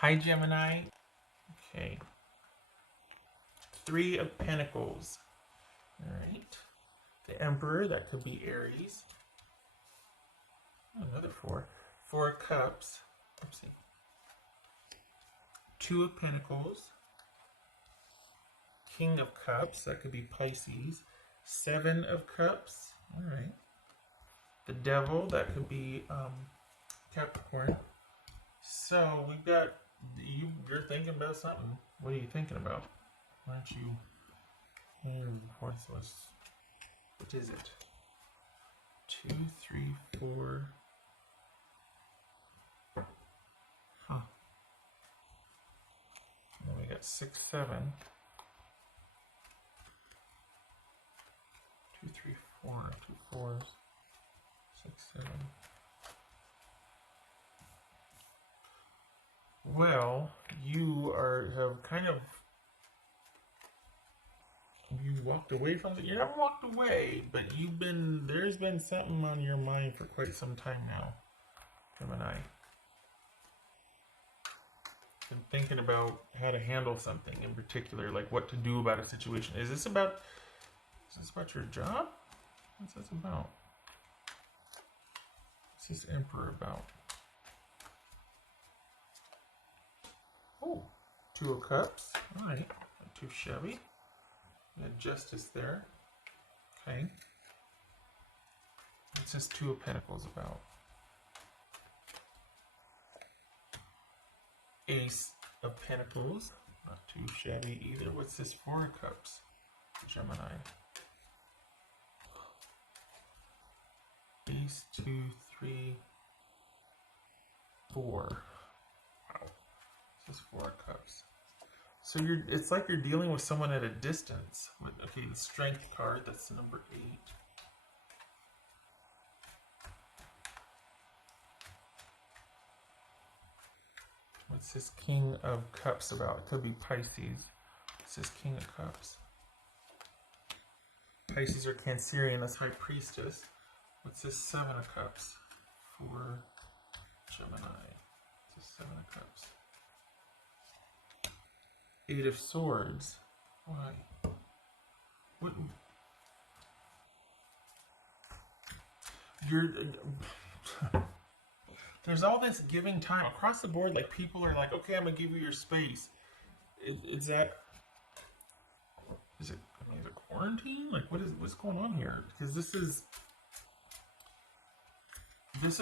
Hi, Gemini. Okay. Three of Pentacles. All right. The Emperor, that could be Aries. Another four. Four of Cups. Oopsie. Two of Pentacles. King of Cups, that could be Pisces. Seven of Cups. All right. The Devil, that could be Capricorn. So we've got you're thinking about something. What are you thinking about? Why don't you? What is it? 2, 3, 4. Huh. Then we got 6, 7. 2, 3, 4. 2 fours. 6, 7. Well, you have kind of walked away from it. You never walked away, but there's been something on your mind for quite some time now, Gemini. Been thinking about how to handle something in particular, like what to do about a situation. Is this about your job? What's this about? What's this Emperor about? Oh, Two of Cups. All right, not too shabby. We had Justice there. Okay. What's this Two of Pentacles about? Ace of Pentacles. Not too shabby either. What's this Four of Cups? Gemini. Ace, 2, 3, 4. Wow. This is Four of Cups. So it's like you're dealing with someone at a distance. Okay, the Strength card, that's number 8. What's this King of Cups about? It could be Pisces. What's this King of Cups? Pisces or Cancerian, that's High Priestess. What's this Seven of Cups for Gemini? What's this Seven of Cups? Eight of Swords. Why? What? There's all this giving time across the board. Like people are like, okay, I'm gonna give you your space. Is it quarantine? Like what's going on here? Because this is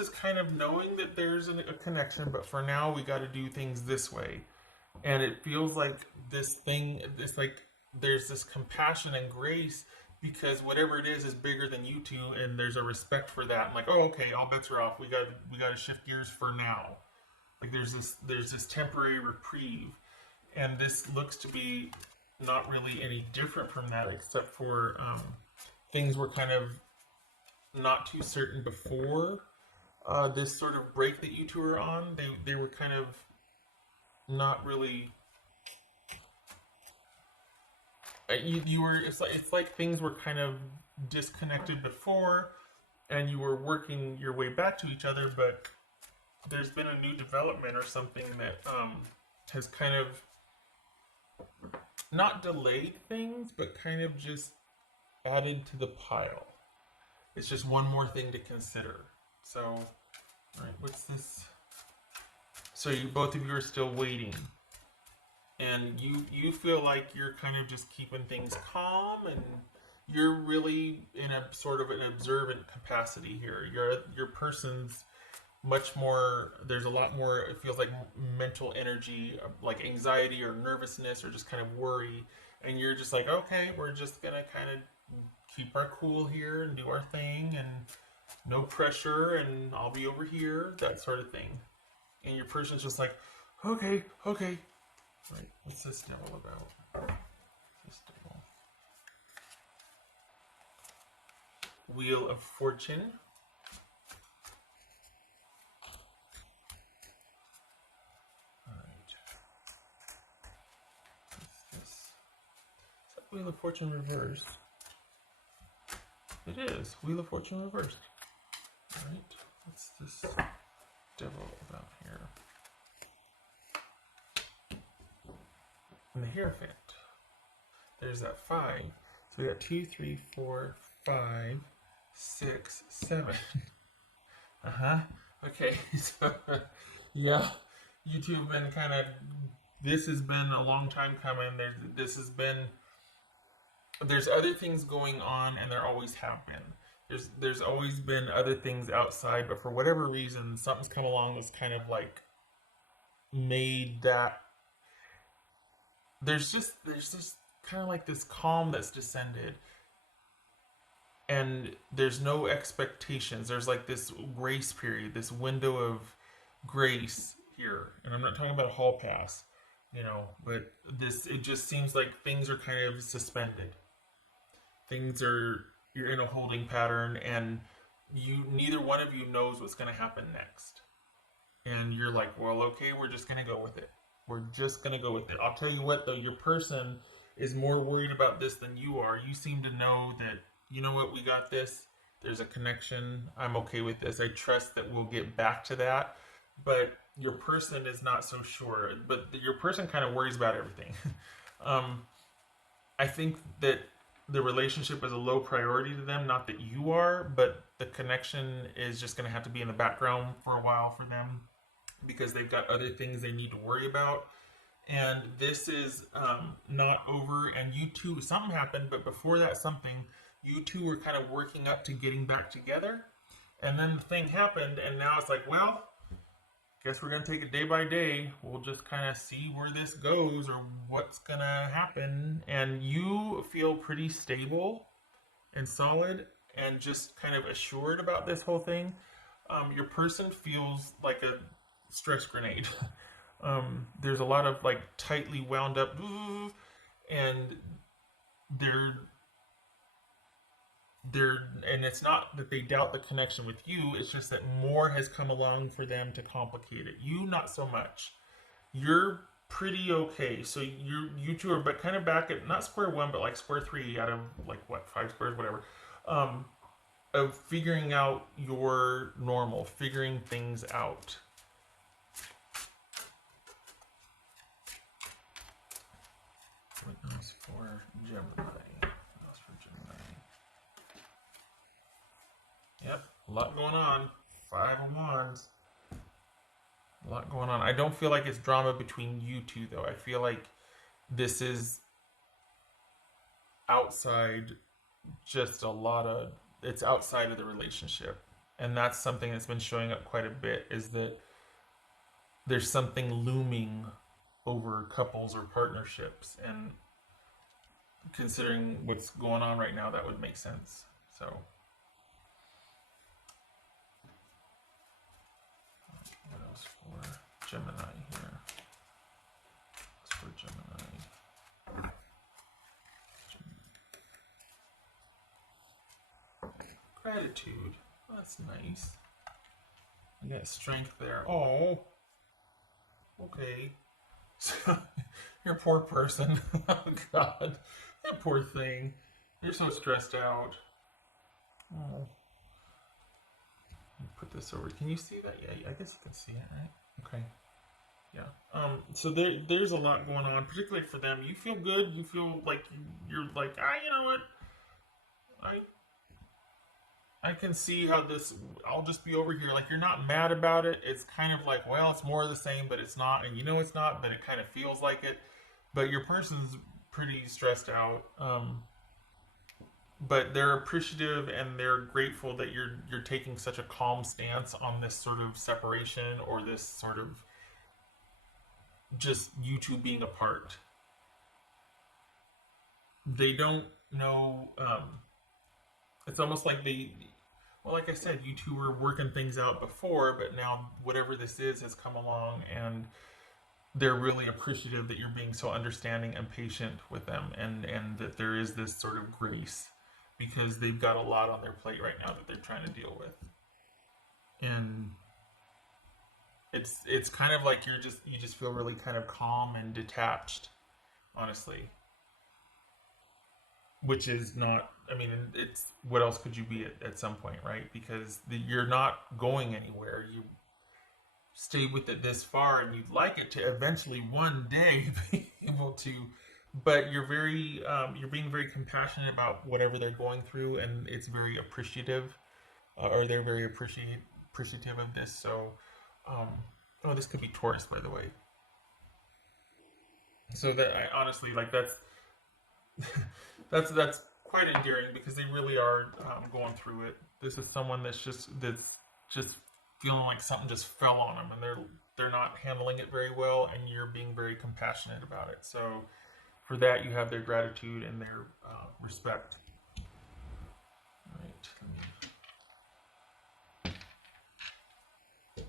kind of knowing that there's a connection, but for now we got to do things this way. And it feels like there's this compassion and grace because whatever it is bigger than you two, and there's a respect for that. I'm like, oh, okay, all bets are off. We got to shift gears for now. Like there's this temporary reprieve, and this looks to be not really any different from that, except for things were kind of not too certain before this sort of break that you two are on. They were kind of not really. You were. It's like things were kind of disconnected before, and you were working your way back to each other. But there's been a new development or something that has kind of not delayed things, but kind of just added to the pile. It's just one more thing to consider. So, all right, what's this? So both of you are still waiting, and you feel like you're kind of just keeping things calm, and you're really in a sort of an observant capacity here. Your person's much more. There's a lot more. It feels like mental energy, like anxiety or nervousness or just kind of worry, and you're just like, okay, we're just gonna kind of keep our cool here and do our thing, and no pressure, and I'll be over here, that sort of thing. And your person's just like, okay. Right, what's this devil about? This devil. Wheel of Fortune. Alright. What's this? Is that Wheel of Fortune reversed? It is. Wheel of Fortune reversed. Alright, what's this devil about here? and the Hierophant. There's that 5. So we got 2, 3, 4, 5, 6, 7. Uh-huh. Okay, so yeah, YouTube been kind of, this has been a long time coming. There's other things going on, and there always have been. There's always been other things outside, but for whatever reason, something's come along that's kind of like made that there's just kind of like this calm that's descended, and there's no expectations. There's like this grace period, this window of grace here, and I'm not talking about a hall pass, but it just seems like things are kind of suspended. You're in a holding pattern, and neither one of you knows what's going to happen next, and you're like, well, okay, we're just going to go with it. We're just going to go with it. I'll tell you what, though, your person is more worried about this than you are. You seem to know that, you know what, we got this. There's a connection. I'm okay with this. I trust that we'll get back to that. But your person is not so sure. But your person kind of worries about everything. I think that the relationship is a low priority to them, not that you are, but the connection is just going to have to be in the background for a while for them, because they've got other things they need to worry about. And this is not over, and you two, something happened, but before that something, you two were kind of working up to getting back together, and then the thing happened, and now it's like, well, guess we're going to take it day by day. We'll just kind of see where this goes or what's going to happen. And you feel pretty stable and solid and just kind of assured about this whole thing. Your person feels like a stress grenade. There's a lot of like tightly wound up, and and it's not that they doubt the connection with you, it's just that more has come along for them to complicate it. You, not so much. You're pretty okay. So you two are but kind of back at not square one, but like square 3 out of like what, 5 squares, whatever. Of figuring out your normal, figuring things out. Witness for Gemini. Yep, a lot going on. 5 of Wands. A lot going on. I don't feel like it's drama between you two, though. I feel like this is outside, just a lot of, it's outside of the relationship. And that's something that's been showing up quite a bit, is that there's something looming over couples or partnerships. And considering what's going on right now, that would make sense. So what else for Gemini here? What's for Gemini? Gratitude. Oh, that's nice. I got strength there. Oh. Okay. You're a poor person. Oh, God. That poor thing. You're so stressed out. Oh. Put this over. Can you see that? Yeah, I guess you can see it, right? Okay. Yeah. So there's a lot going on, particularly for them. You feel good. You feel like you're like, you know what? I can see how this, I'll just be over here. Like, you're not mad about it. It's kind of like, well, it's more of the same, but it's not. And you know it's not, but it kind of feels like it. But your person's pretty stressed out. But they're appreciative and they're grateful that you're taking such a calm stance on this sort of separation, or this sort of just you two being apart. They don't know. It's almost like well, like I said, you two were working things out before, but now whatever this is has come along, and they're really appreciative that you're being so understanding and patient with them, and that there is this sort of grace, because they've got a lot on their plate right now that they're trying to deal with. And it's kind of like you just feel really kind of calm and detached, honestly. Which is not, I mean, it's, what else could you be at some point, right? Because you're not going anywhere. stayed with it this far, and you'd like it to eventually one day be able to, but you're being very compassionate about whatever they're going through, and it's very appreciative, or they're very appreciative of this. So, um, oh, this could be Taurus, by the way. So that I honestly like that's quite endearing because they really are going through it. This is someone that's just feeling like something just fell on them, and they're not handling it very well, and you're being very compassionate about it. So for that, you have their gratitude and their respect. All right, let me put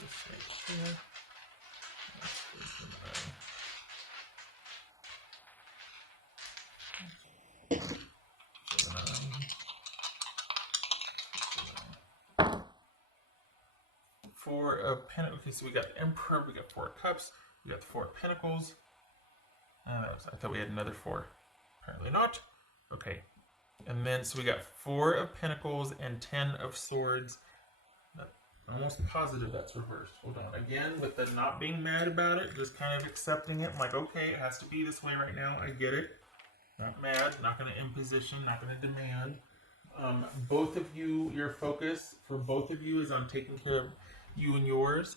this right here. Four of Pentacles. Okay, so we got the Emperor, we got Four of Cups, we got the Four of Pentacles. I thought we had another four. Apparently not. Okay. And then, so we got Four of Pentacles and 10 of Swords. I'm almost positive that's reversed. Hold on. Again, with the not being mad about it, just kind of accepting it. I'm like, okay, it has to be this way right now. I get it. Not mad, not going to imposition, not going to demand. Both of you, your focus for both of you is on taking care of you and yours.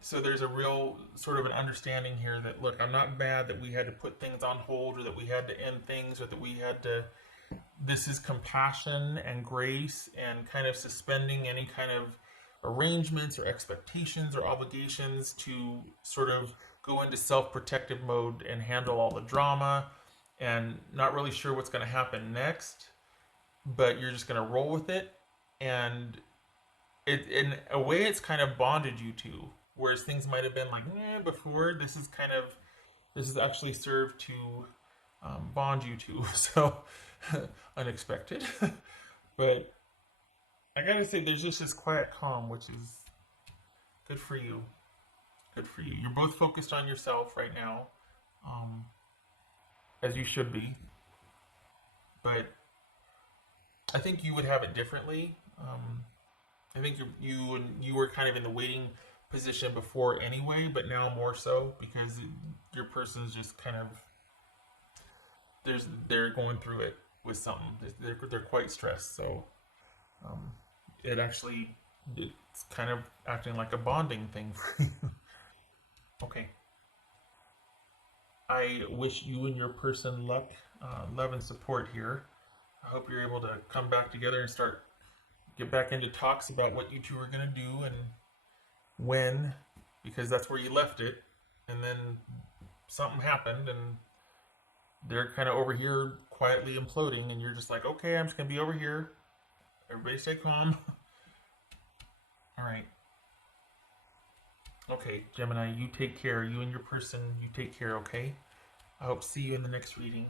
So there's a real sort of an understanding here that, look, I'm not mad that we had to put things on hold or that we had to end things or that we had to. This is compassion and grace and kind of suspending any kind of arrangements or expectations or obligations to sort of go into self-protective mode and handle all the drama and not really sure what's going to happen next, but you're just going to roll with it. And in a way, it's kind of bonded you two, whereas things might have been like before. This is actually served to bond you two. So unexpected, but I gotta say, there's just this quiet calm, which is good for you. Good for you. You're both focused on yourself right now, um, as you should be. But I think you would have it differently. I think you were kind of in the waiting position before anyway, but now more so because your person's just kind of they're going through it with something. They're quite stressed, so um, it's kind of acting like a bonding thing for you. Okay, I wish you and your person luck, love, and support here. I hope you're able to come back together and get back into talks about what you two are going to do and when, because that's where you left it. And then something happened, and they're kind of over here quietly imploding, and you're just like, okay, I'm just going to be over here. Everybody stay calm. All right. Okay, Gemini, you take care. You and your person, you take care, okay? I hope to see you in the next reading.